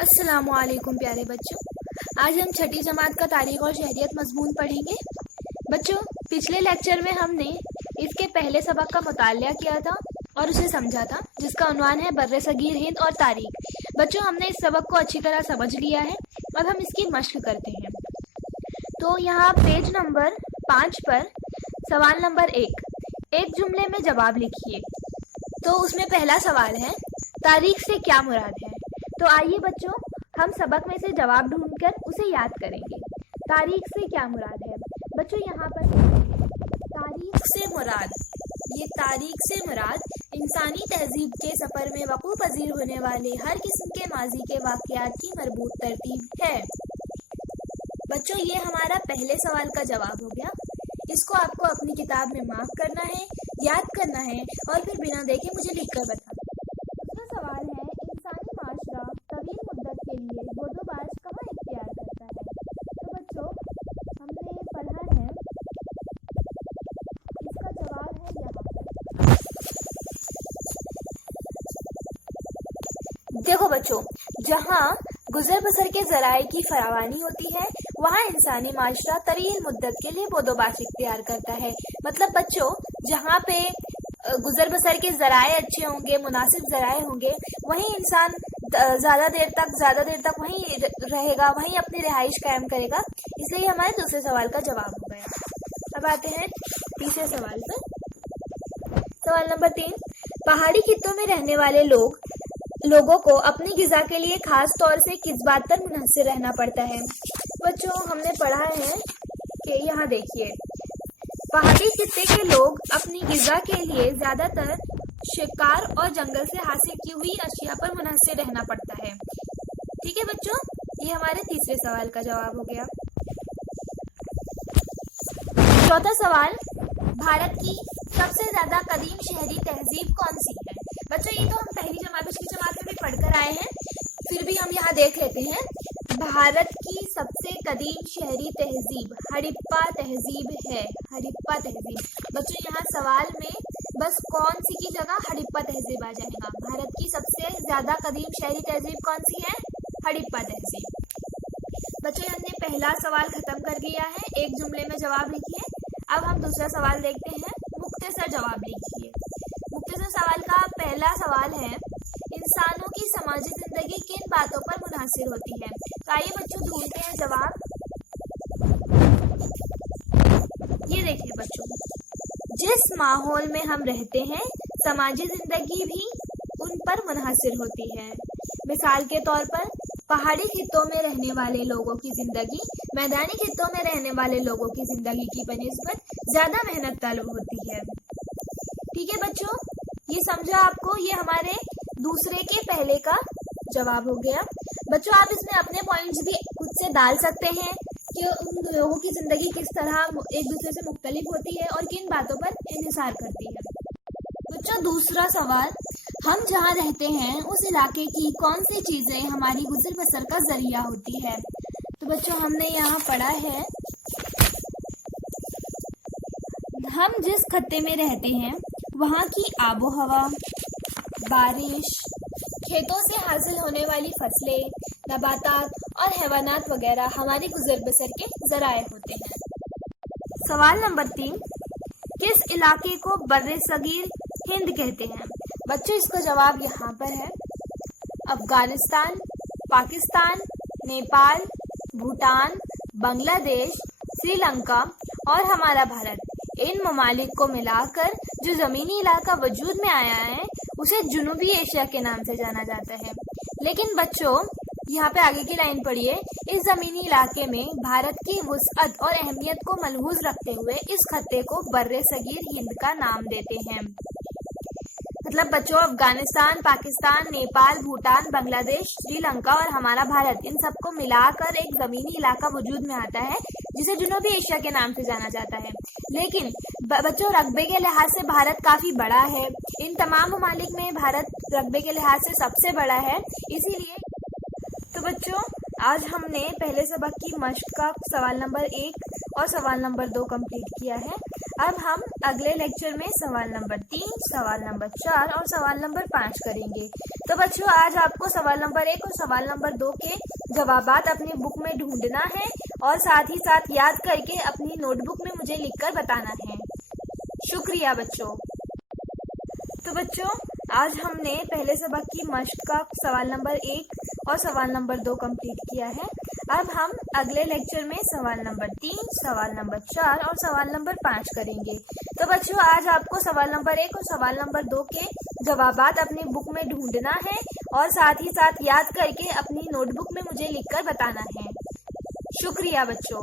अस्सलाम वालेकुम प्यारे बच्चों। आज हम छठी जमात का तारीख और शहरियत मजमून पढ़ेंगे। बच्चों, पिछले लेक्चर में हमने इसके पहले सबक का मुतालिया किया था और उसे समझा था, जिसका उन्वान है बर्रे सगीर हिंद और तारीख। बच्चों, हमने इस सबक को अच्छी तरह समझ लिया है। अब हम इसकी मश्क करते हैं। तो यहाँ पेज नंबर 5 पर सवाल नंबर 1 जुमले में जवाब लिखिए। तो उसमें पहला सवाल है, तारीख से क्या मुराद है। तो आइए बच्चों, हम सबक में से जवाब ढूंढकर उसे याद करेंगे। तारीख से क्या मुराद है। बच्चों, यहाँ पर तारीख से मुराद इंसानी तहजीब के सफर में वक़ू पजीर होने वाले हर किस्म के माजी के वाक़यात की मरबूत तरतीब है। बच्चों, ये हमारा पहले सवाल का जवाब हो गया। इसको आपको अपनी किताब में मार्क करना है, याद करना है और फिर बिना देखे मुझे लिखकर बताना। दूसरा सवाल है, इंसानी माशरा तवील मुद्दत के लिए बोदोबाश कहाँ इख्तियार करता है। तो बच्चों, हमने पढ़ा है, इसका जवाब है यहाँ पर। देखो बच्चों, जहाँ गुजर बसर के जराए की फरावानी होती है, वहाँ इंसानी माशरा तवील मुद्दत के लिए बोदोबाश इख्तियार करता है। मतलब बच्चों, जहाँ पे गुजर बसर के जराए अच्छे होंगे, मुनासिब जराए होंगे, वहीं इंसान ज्यादा देर तक वहीं रहेगा, वहीं अपनी रिहाइश कायम करेगा। इसलिए हमारे दूसरे सवाल का जवाब हो गया। अब आते हैं तीसरे सवाल पर। सवाल नंबर 3, पहाड़ी खित्तों में रहने वाले लोगों को अपनी गिजा के लिए खास तौर से किस बात पर मुनहसिर रहना पड़ता है। बच्चों, हमने पढ़ा है कि यहाँ देखिए, पहाड़ी खित्ते के लोग अपनी गिजा के लिए ज्यादातर शिकार और जंगल से हासिल की हुई अशिया पर मुनहसिर रहना पड़ता है। ठीक है बच्चों, ये हमारे तीसरे सवाल का जवाब हो गया। चौथा सवाल, भारत की सबसे ज्यादा कदीम शहरी तहजीब कौन सी है। बच्चों, ये तो हम पिछली जमात में भी पढ़कर आए हैं, फिर भी हम यहाँ देख लेते हैं। भारत की सबसे कदीम शहरी तहजीब हड़प्पा तहजीब है। हड़प्पा तहजीब। बच्चों, यहाँ सवाल में बस कौन सी की जगह हड़प्पा तहजीब आ जाएगा। भारत की सबसे ज्यादा कदीम शहरी तहजीब कौन सी है? हड़प्पा तहजीब। बच्चों, हमने पहला सवाल खत्म कर दिया है। एक जुमले में जवाब लिखिए। अब हम दूसरा सवाल देखते हैं। मुख्तसर जवाब लिखिए। मुख्तसर सवाल का पहला सवाल है, इंसानों की समाजी जिंदगी किन बातों पर मुनहसिर होती है। तो आइए बच्चों, ढूंढते हैं जवाब। ये देखिए बच्चों, जिस माहौल में हम रहते हैं, समाजी जिंदगी भी उन पर मुनहसिर होती है। मिसाल के तौर पर, पहाड़ी खित्तों में रहने वाले लोगों की जिंदगी मैदानी खित्तों में रहने वाले लोगों की जिंदगी की बनिस्बत ज्यादा मेहनत तलब होती है। ठीक है बच्चों, ये समझा आपको। ये हमारे दूसरे के पहले का जवाब हो गया। बच्चों, आप इसमें अपने पॉइंट्स भी खुद से डाल सकते हैं कि उन लोगों की जिंदगी किस तरह एक दूसरे से मुख्तलिफ होती है और किन बातों पर इन्हिसार करती है। बच्चों, दूसरा सवाल, हम जहाँ रहते हैं उस इलाके की कौन सी चीजें हमारी गुजर बसर का जरिया होती है। तो बच्चों, हमने यहाँ पढ़ा है, हम जिस खत्ते में रहते हैं वहाँ की आबो हवा, बारिश, खेतों से हासिल होने वाली फसलें, नबातात और हैवानात वगैरह हमारी गुजर बसर के जराए होते हैं। सवाल नंबर 3, किस इलाके को बर्रे सगीर हिंद कहते हैं। बच्चों, इसका जवाब यहाँ पर है, अफगानिस्तान, पाकिस्तान, नेपाल, भूटान, बांग्लादेश, श्रीलंका और हमारा भारत, इन ममालिक को मिलाकर जो जमीनी इलाका वजूद में आया है उसे जुनूबी एशिया के नाम से जाना जाता है। लेकिन बच्चों, यहाँ पे आगे की लाइन पढ़िए, इस जमीनी इलाके में भारत की वुसअत और अहमियत को मलहूज रखते हुए इस खत्ते को बर्रे सगीर हिंद का नाम देते हैं। मतलब बच्चों, अफगानिस्तान, पाकिस्तान, नेपाल, भूटान, बांग्लादेश, श्रीलंका और हमारा भारत, इन सबको मिलाकर एक जमीनी इलाका वजूद में आता है जिसे जुनूबी एशिया के नाम से जाना जाता है। लेकिन बच्चों, रकबे के लिहाज से भारत काफी बड़ा है। इन तमाम ममालिक में भारत रकबे के लिहाज से सबसे बड़ा है। इसीलिए तो बच्चों, आज हमने पहले सबक की मश्क का सवाल नंबर 1 और सवाल नंबर 2 कंप्लीट किया है। अब हम अगले लेक्चर में सवाल नंबर 3, सवाल नंबर 4 और सवाल नंबर 5 करेंगे। तो बच्चों आज आपको सवाल नंबर 1 और सवाल नंबर 2 के जवाबात अपनी बुक में ढूंढना है और साथ ही साथ याद करके अपनी नोटबुक में मुझे लिखकर बताना है। शुक्रिया बच्चों। तो बच्चों आज हमने पहले सबक की मश्क का सवाल नंबर 1 और सवाल नंबर 2 कंप्लीट किया है। अब हम अगले लेक्चर में सवाल नंबर 3, सवाल नंबर 4 और सवाल नंबर 5 करेंगे। तो बच्चों आज आपको सवाल नंबर 1 और सवाल नंबर 2 के जवाबात अपनी बुक में ढूंढना है और साथ ही साथ याद करके अपनी नोटबुक में मुझे लिखकर बताना है। शुक्रिया बच्चों।